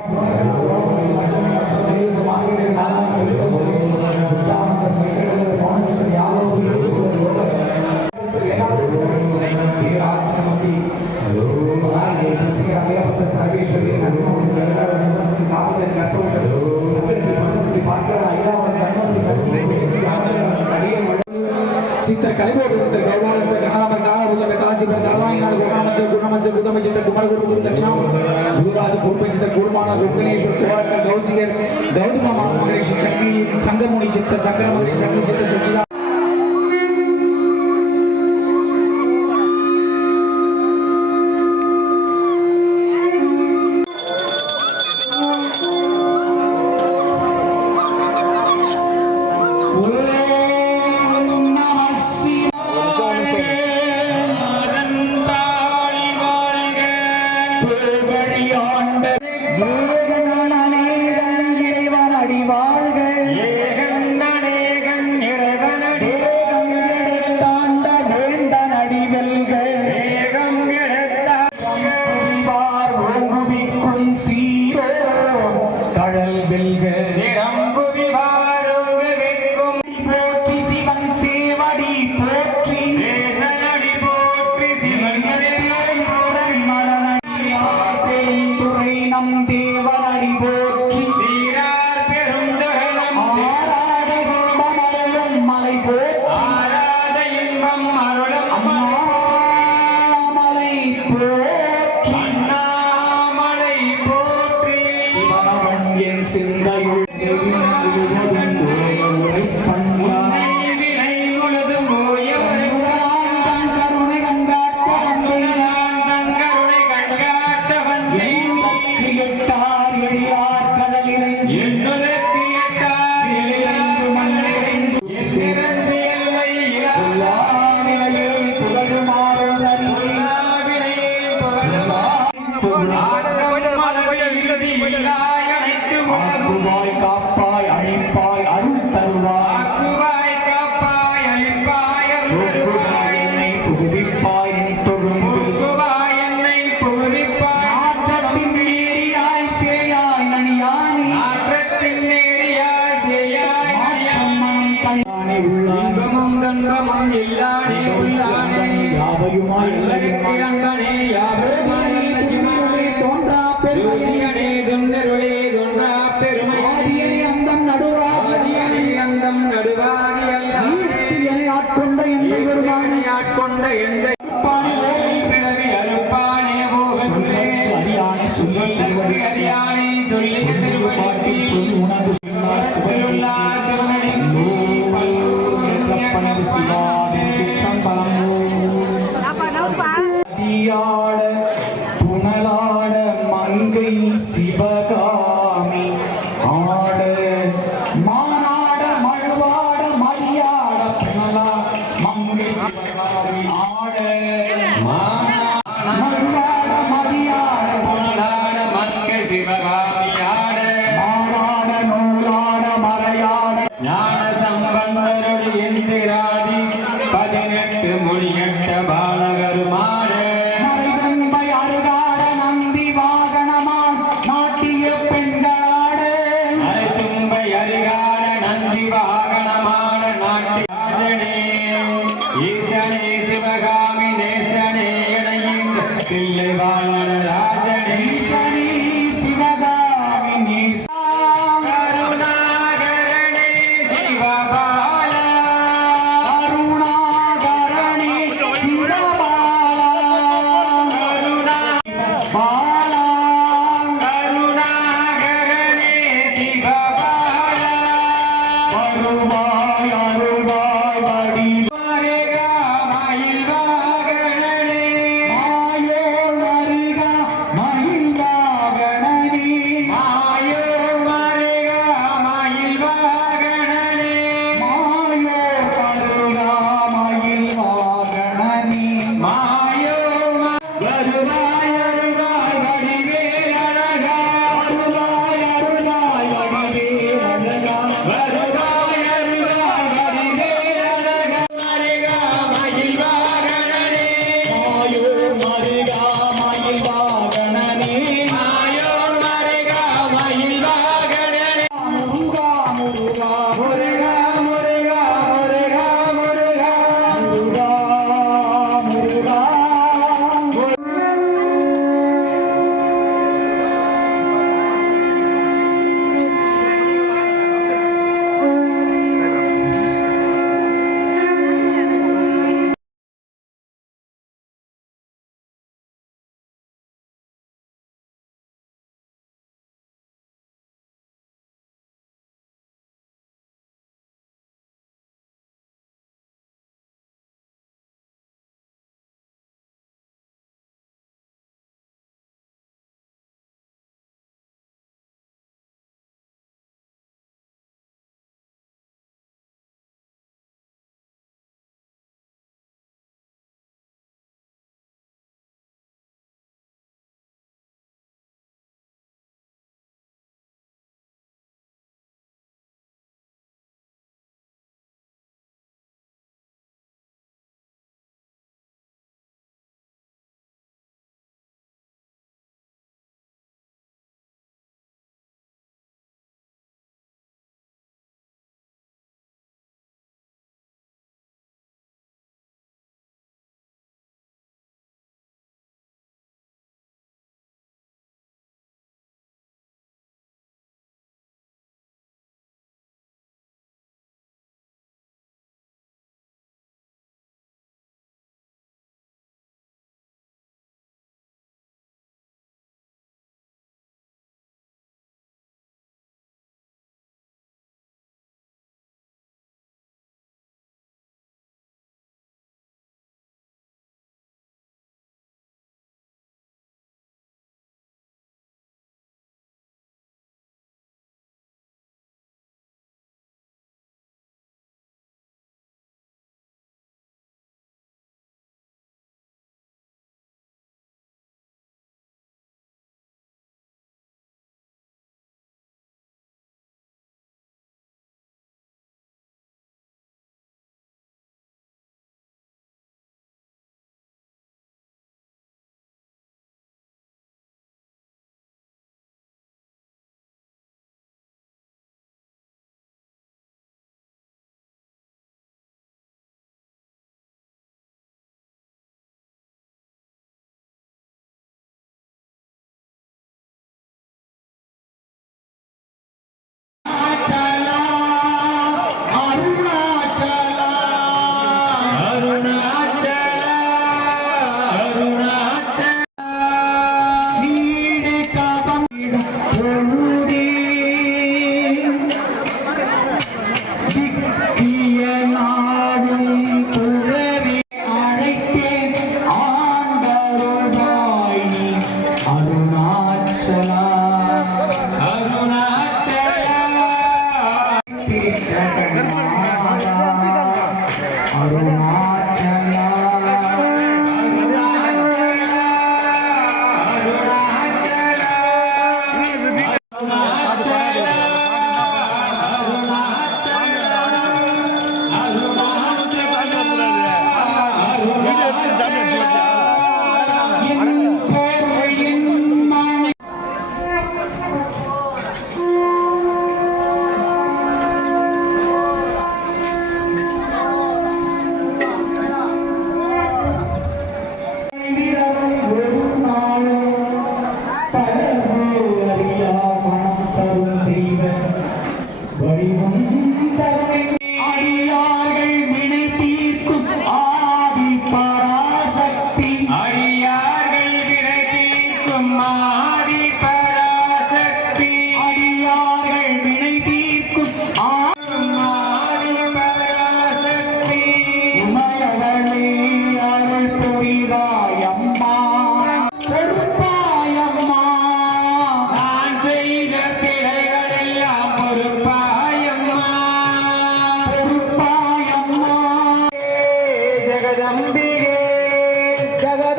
Yeah. ಸಿಗ್ತಾರೆ ಕಲಿಬೋದು ಸಿಗ್ತಾರೆ ಗೌರವ ಗಣ ಬಂದ ಉದಯ ಕಾಸಿಬ ಧಾರಾಯಿನಾಡು ಗುಣಮಂಚ ಗುಣಮಂಚ ಗುದಮಂಚಿತ ಕುಮರಗುರು ಗುರುದಕ್ಷಿಣ ಗುರುರಾಜ ಗುರುಪೇಸಿದ ಗುರುಮಾನ ಗುರುಗಣೇಶ್ವರ ಕೋರಕ ಗೌಸಿಗರ್ ಗೌತಮ ಮಹಾಮಗರೇಶ ಚಕ್ರಿ ಸಂಗಮುನಿ ಚಿತ್ತ ಸಂಗಮಗರಿ ಸಂಗೀತ ಸಚಿವ சீரோ தழல் வெல்க. சிந்தையுள் செவி pro Roy சரணே ஈசனே சிவகாமி நேசனே இடையின் தில்லைவாய்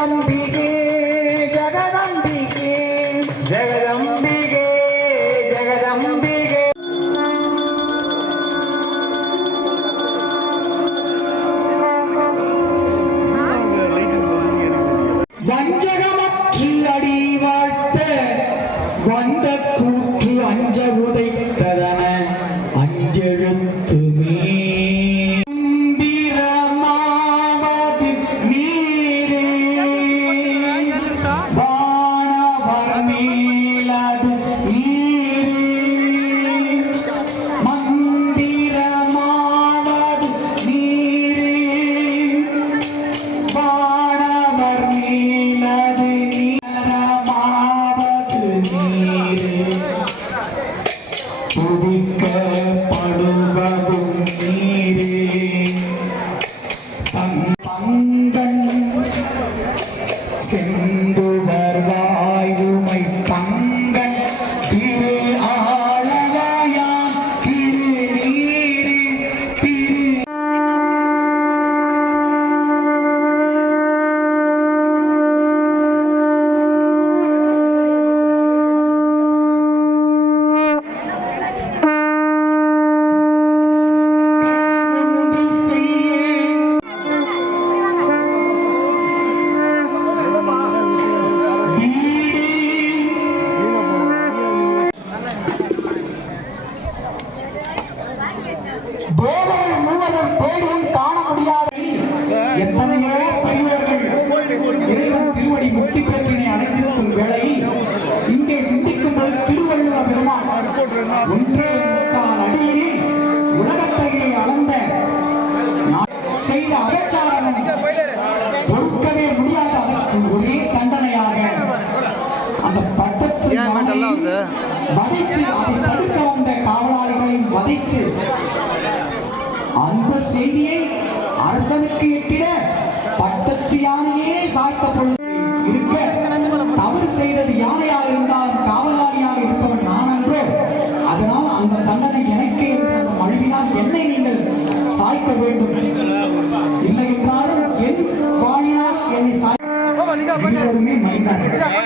কান্দি வதைத்து அதை தடுக்க வந்த காவலாளிகளையும் வதைத்து அந்த செய்தியை அரசனுக்கு எட்டிட பட்டத்து யானையே சாய்த்தப்பொழுது இருக்க தவறு செய்தது யானையாக இருந்தாலும் காவலாளியாக இருப்பவன் நான் அன்றோ. அதனால் அந்த தண்டனை எனக்கே என்ற அந்த மழுவினால் என்னை நீங்கள் சாய்க்க வேண்டும். இல்லை என்றாலும் என் வாழினால் என்னை சாய் சிறந்து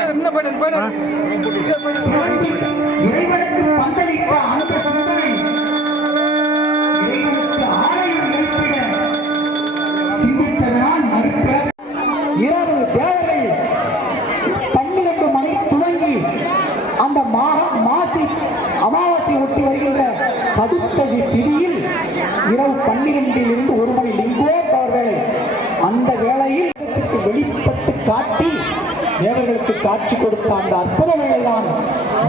இறைவனுக்கு பந்தலிட்ட அந்த சிந்தனை. இறைவனுக்கு ஆலயம் எழுப்பிட சிந்தித்ததனால் மறுக்க. இரவு பன்னிரண்டு மணி துவங்கி அந்த மாசி அமாவாசை ஒட்டி வருகின்ற சதுர்த்தசி திதியில் இரவு பன்னிரெண்டில் காட்சி கொடுத்த அந்த அற்புத வேளைதான்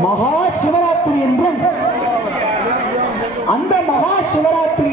மகா சிவராத்திரி என்றும் அந்த மகா சிவராத்திரி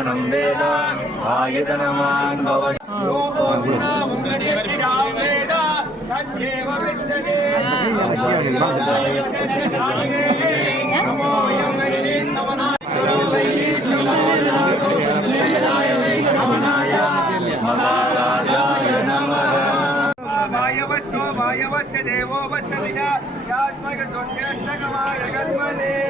आयुधनं वेद आयुधनमान् भवति महाराजाय नमः वायवस्तो वायवश्च देवो वस्य विना यात्मगतोऽस्य जगमा जगन्मने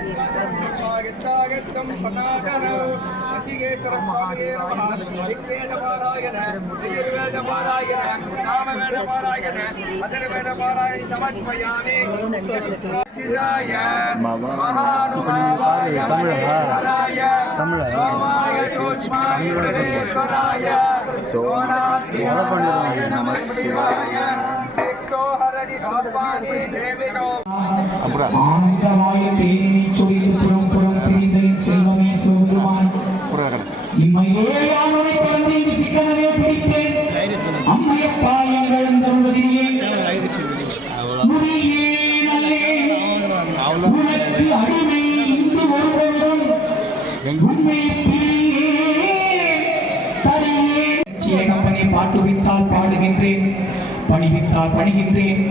ಗಿತ್ತಾಗತ್ತಂ ಪಟಾಕರೌ ಶ್ರುತಿಗೇಶ್ವರ ಸ್ವಾಮಿಯೇ ನಮಃ. ಋಗ್ವೇದ ಪಾರಾಯಣ ಯಜುರ್ವೇದ ಪಾರಾಯಣ ಸಾಮವೇದ ಪಾರಾಯಣ ಅಥರ್ವೇದ ಪಾರಾಯಣ ಸಮರ್ಪಯಾಮಿ. ಮಹಾನುಭಾವಾಯ ಹರಾಯ ಸೋಮಾಯ ಸೂಕ್ಷ್ಮಾಯ ಸೋನಾಥ್ಯಾಯ ನಮಃ ಶಿವಾಯ. ஆயிரமாய பேரினை சொரிந்து பாடுகின்றேன். பணிவித்தால் பணிகின்றேன்.